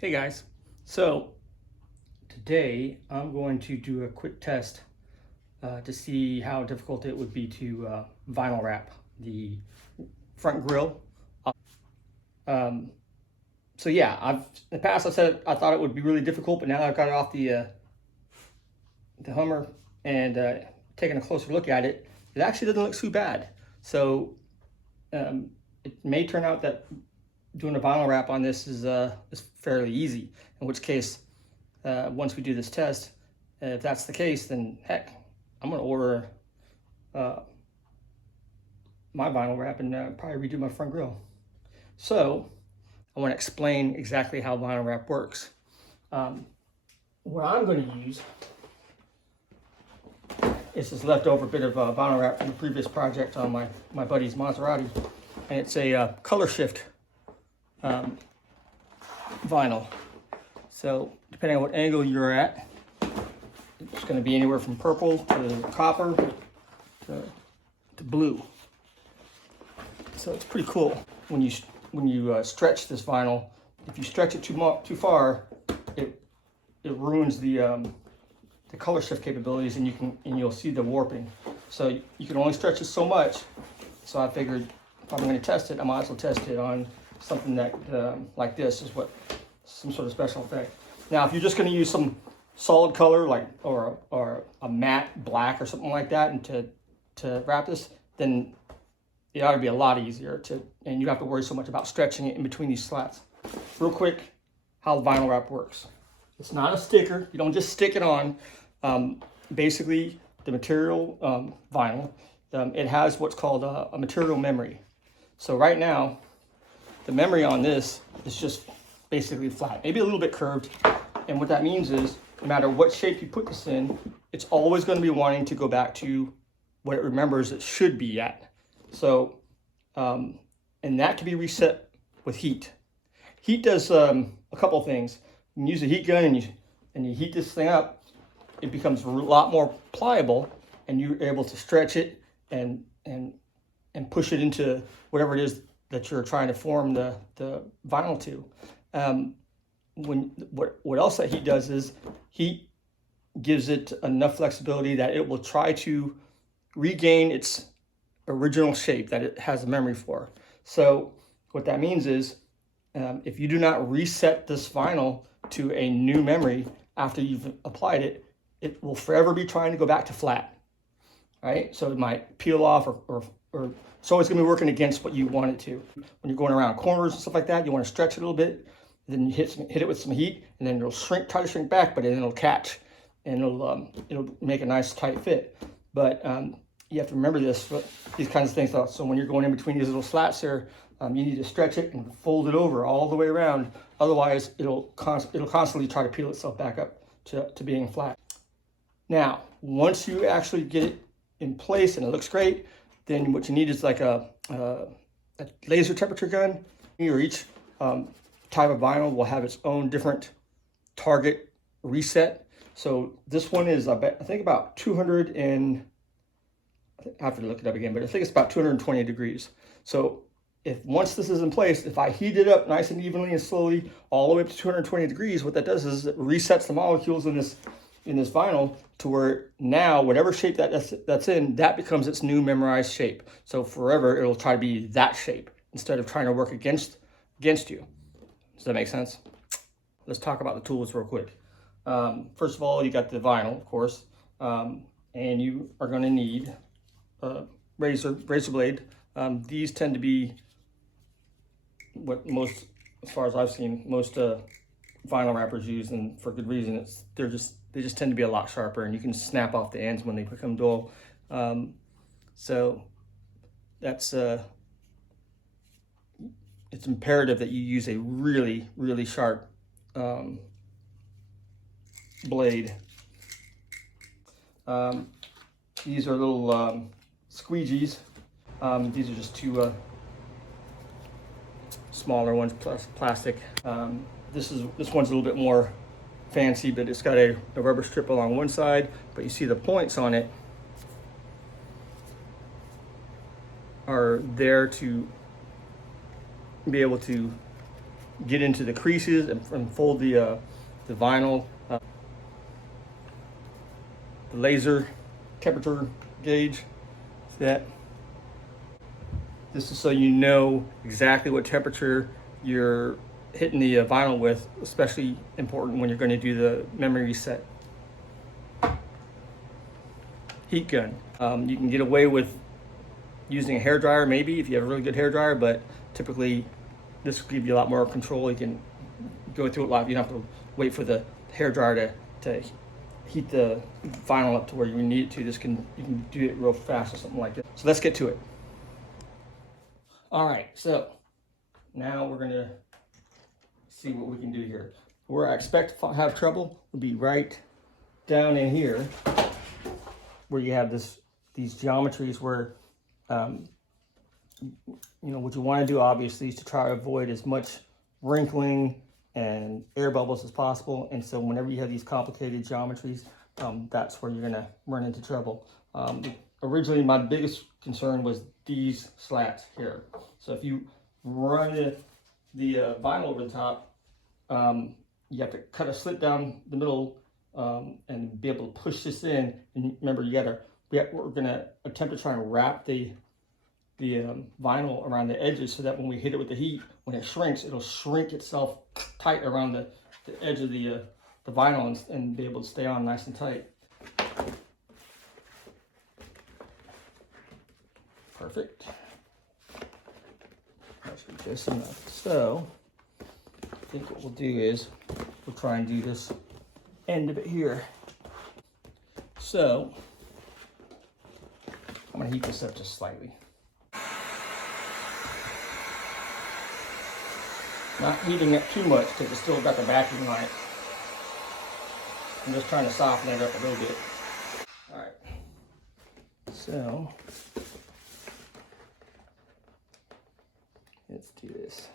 Hey guys, so today I'm going to do a quick test to see how difficult it would be to vinyl wrap the front grille. Um, so yeah, in the past I said I thought it would be really difficult, but now that I've got it off the Hummer and taking a closer look at it, it actually doesn't look too bad. So it may turn out that doing a vinyl wrap on this is fairly easy. In which case, once we do this test, if that's the case, then heck, I'm gonna order my vinyl wrap and probably redo my front grille. So I want to explain exactly how vinyl wrap works. What I'm going to use is this leftover bit of vinyl wrap from the previous project on my buddy's Maserati, and it's a color shift vinyl. So depending on what angle you're at, it's going to be anywhere from purple to copper to blue. So it's pretty cool when you stretch this vinyl. If you stretch it too far, it ruins the color shift capabilities, and you'll see the warping. So you can only stretch it so much. So I figured if I'm going to test it, I might as well test it on something that like this is some sort of special effect. Now, if you're just going to use some solid color or a matte black or something like that, and to wrap this, then it ought to be a lot easier and you don't have to worry so much about stretching it in between these slats. Real quick, how vinyl wrap works. It's not a sticker. You don't just stick it on. Basically, the material vinyl, it has what's called a material memory. So right now, the memory on this is just basically flat, maybe a little bit curved. And what that means is no matter what shape you put this in, it's always going to be wanting to go back to what it remembers it should be at. So, and that can be reset with heat. Heat does a couple of things. You can use a heat gun and you heat this thing up, it becomes a lot more pliable, and you're able to stretch it and push it into whatever it is that you're trying to form the vinyl to. What else that heat does is heat gives it enough flexibility that it will try to regain its original shape that it has a memory for. So what that means is if you do not reset this vinyl to a new memory after you've applied it, it will forever be trying to go back to flat. Right? So it might peel off or it's always going to be working against what you want it to. When you're going around corners and stuff like that, you want to stretch it a little bit, then you hit it with some heat, and then it'll try to shrink back, but then it'll catch, and it'll make a nice tight fit. But you have to remember these kinds of things. So when you're going in between these little slats here, you need to stretch it and fold it over all the way around. Otherwise, it'll constantly try to peel itself back up to being flat. Now, once you actually get it in place and it looks great, then what you need is like a laser temperature gun. Or each type of vinyl will have its own different target reset. So this one is, I think, about 200 and I have to look it up again, but I think it's about 220 degrees. So once this is in place, if I heat it up nice and evenly and slowly all the way up to 220 degrees, what that does is it resets the molecules in this vinyl to where now whatever shape that's in, that becomes its new memorized shape. So forever it'll try to be that shape instead of trying to work against you. Does that make sense? Let's talk about the tools real quick. First of all, you got the vinyl, of course, and you are going to need razor blade. These tend to be what most, as far as I've seen, most vinyl wrappers use, and for good reason. They just tend to be a lot sharper, and you can snap off the ends when they become dull. So that's it's imperative that you use a really, really sharp blade. These are little squeegees. These are just two smaller ones, plus plastic. This one's a little bit more fancy, but it's got a rubber strip along one side, but you see the points on it are there to be able to get into the creases and fold the vinyl. The laser temperature gauge. See that? This is so you know exactly what temperature you're hitting the vinyl with, especially important when you're going to do the memory reset. Heat gun. You can get away with using a hairdryer maybe if you have a really good hairdryer, but typically this will give you a lot more control. You can go through it live. You don't have to wait for the hairdryer to heat the vinyl up to where you need it to. You can do it real fast or something like that. So let's get to it. All right, so now we're gonna see what we can do here. Where I expect to have trouble would be right down in here, where you have these geometries where, what you want to do obviously is to try to avoid as much wrinkling and air bubbles as possible. And so whenever you have these complicated geometries, that's where you're gonna run into trouble. Originally, my biggest concern was these slats here. So if you run the vinyl over the top, you have to cut a slit down the middle and be able to push this in. And remember, we're gonna attempt to try and wrap the vinyl around the edges so that when we hit it with the heat, when it shrinks, it'll shrink itself tight around the edge of the vinyl and be able to stay on nice and tight. Perfect. That should be just enough. So I think what we'll do is we'll try and do this end of it here. So I'm gonna heat this up just slightly. Not heating it too much because it's still got the backing on it. I'm just trying to soften it up a little bit. All right. So let's do this.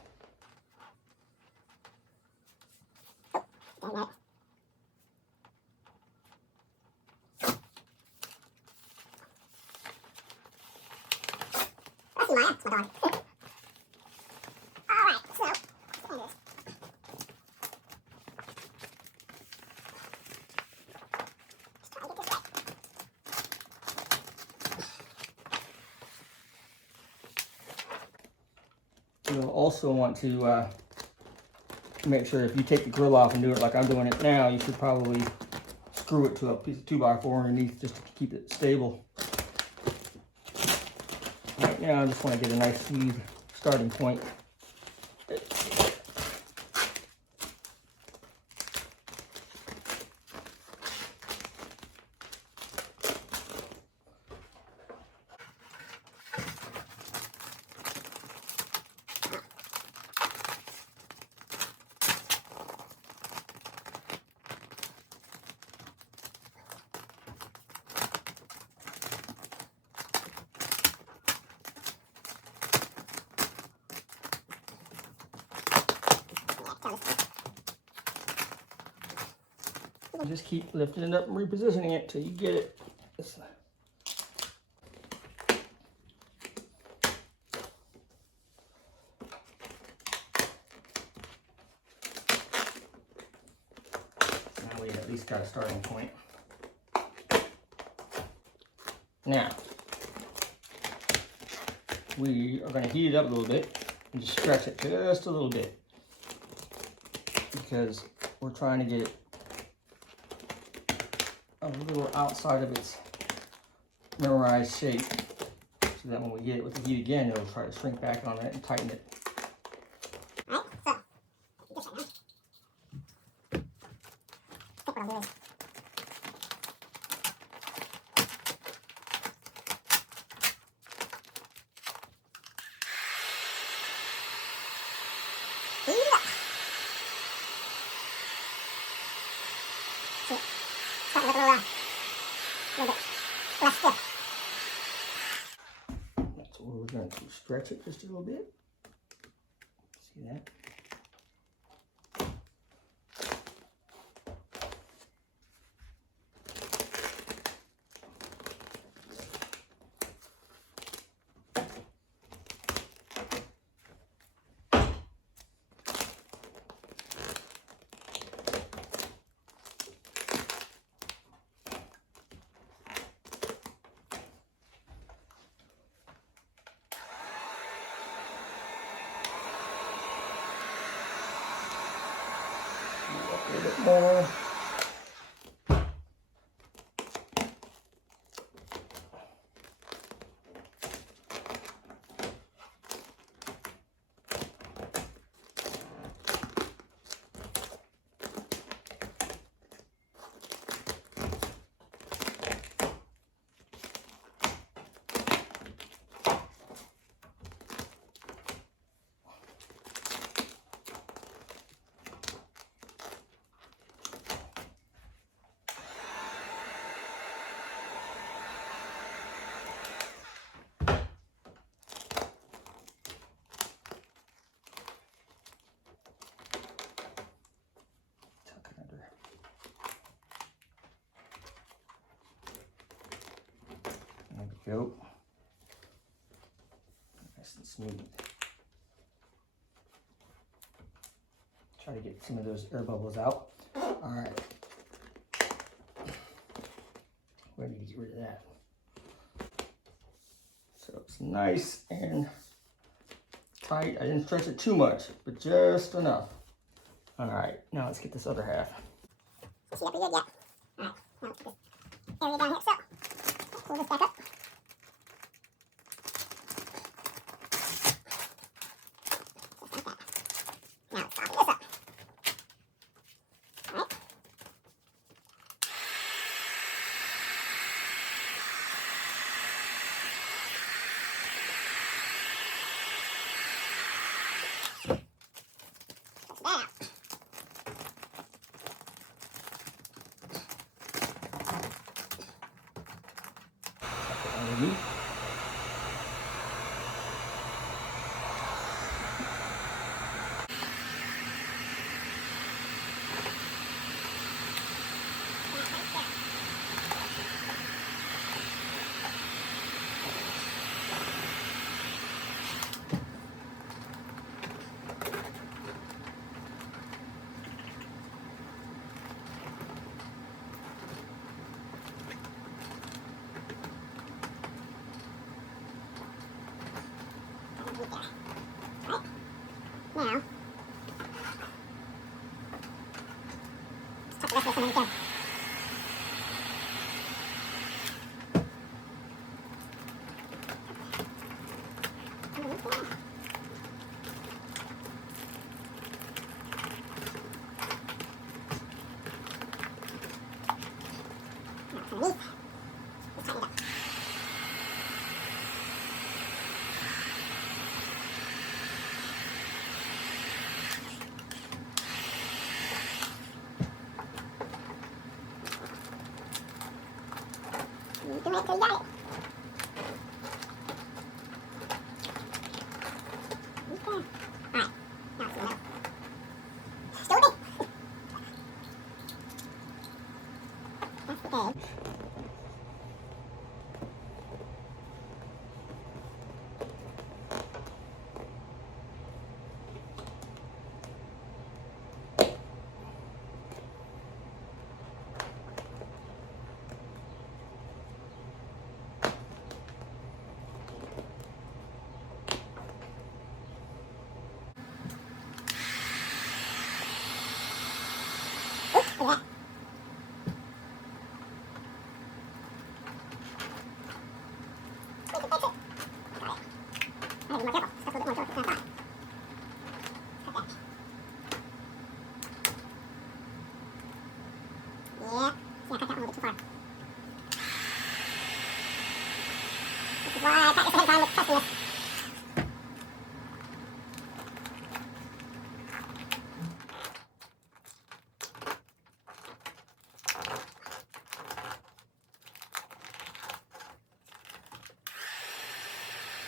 You'll also want to make sure if you take the grill off and do it like I'm doing it now, you should probably screw it to a piece of 2x4 underneath just to keep it stable. Right now I just want to get a nice smooth starting point. Just keep lifting it up and repositioning it till you get it. Now we at least got a starting point. Now, we are going to heat it up a little bit and just stretch it just a little bit because we're trying to get it a little outside of its memorized shape so that when we get it with the heat again, it'll try to shrink back on it and tighten it. That's what we're going to stretch it just a little bit. See that? little bit more. There we go. Nice and smooth. Try to get some of those air bubbles out. All right. Ready to get rid of that. So it's nice and tight. I didn't stretch it too much, but just enough. All right, now let's get this other half. See that pretty good? Yeah. All right, now let's get this area down here. So, pull this back up. Just like that. Now let's soften this up. All right. Stretch that out. Underneath. Now, let's tuck the rest of this underneath there. Underneath there. Now, underneath. Let's tighten it up. Keep doing it till you got it. Okay. All right. Now let's do another. Still with me? That's the egg. Look at that. That's it. Got it. I gotta be more careful. Stuff's a little bit more delicate than I thought. Cut that. Yeah. See, I cut that one a little bit too far. This is why I practice ahead of time with testing this.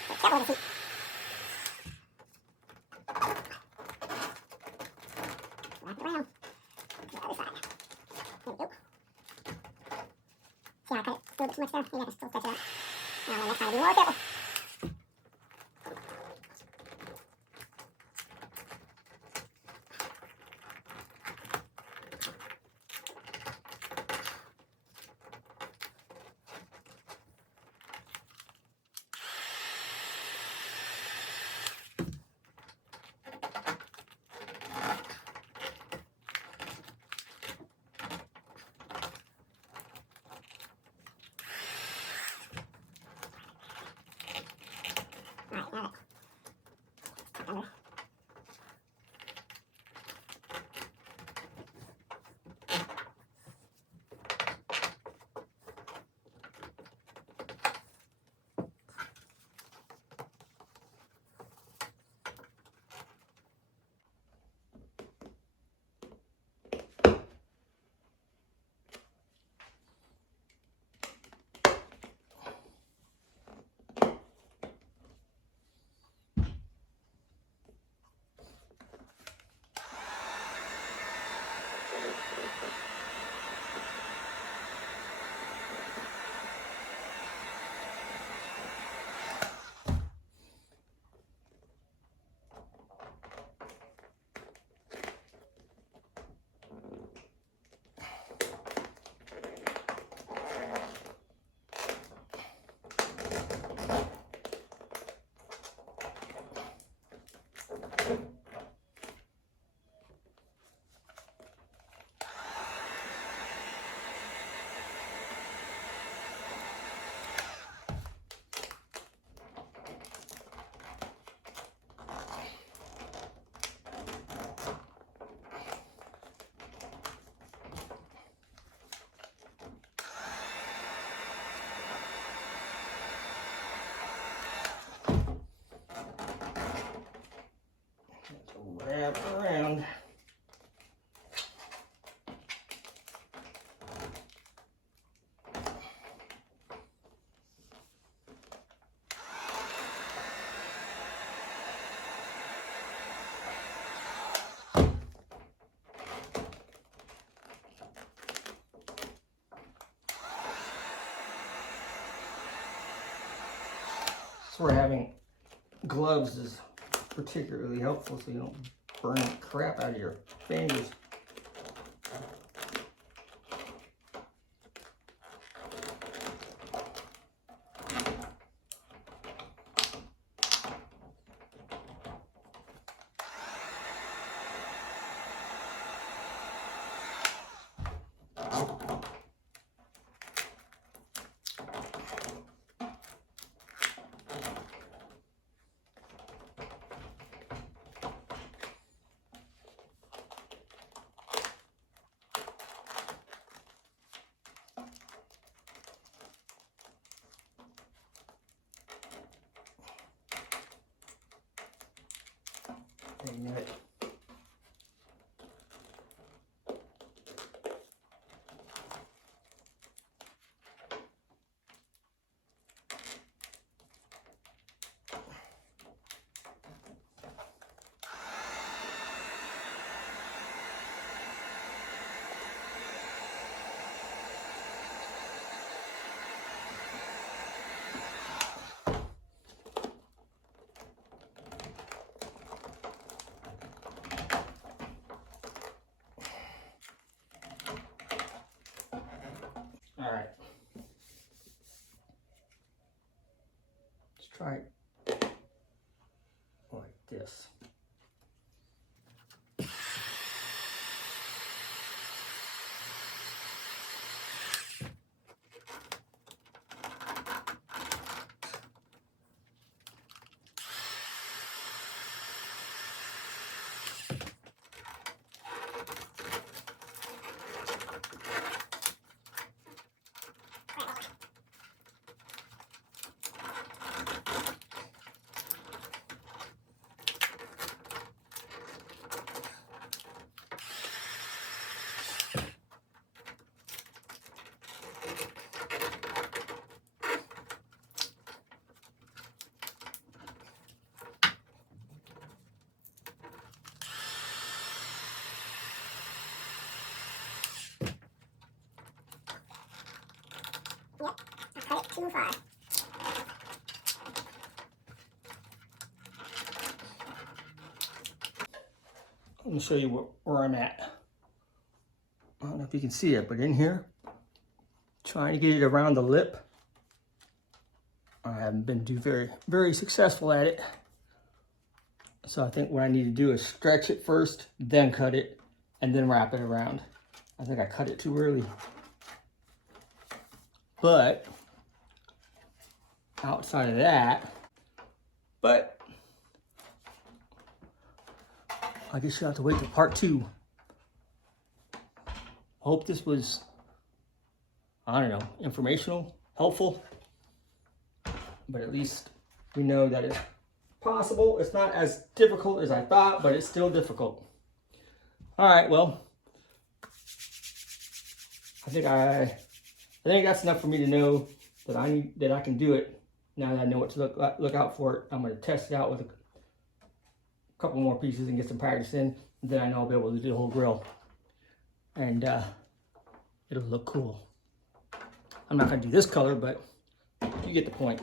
Careful with the seat. Wrap it around. The other side. There we go. See how I cut it a little bit too much there? Maybe I can still stretch it out. Now, next time, I'll be more careful. around. That's where having gloves is particularly helpful so you don't burn the crap out of your fingers. Dang it. All right. Let's try it like this. Yep, I cut it too far. Let me show you where I'm at. I don't know if you can see it, but in here, trying to get it around the lip. I haven't been very successful at it. So I think what I need to do is stretch it first, then cut it, and then wrap it around. I think I cut it too early. But outside of that, I guess you'll have to wait till part 2. Hope this was, I don't know, informational, helpful. But at least we know that it's possible. It's not as difficult as I thought, but it's still difficult. All right, well, I think that's enough for me to know that I can do it. Now that I know what to look out for it, I'm going to test it out with a couple more pieces and get some practice in. And then I know I'll be able to do the whole grill, and it'll look cool. I'm not going to do this color, but you get the point.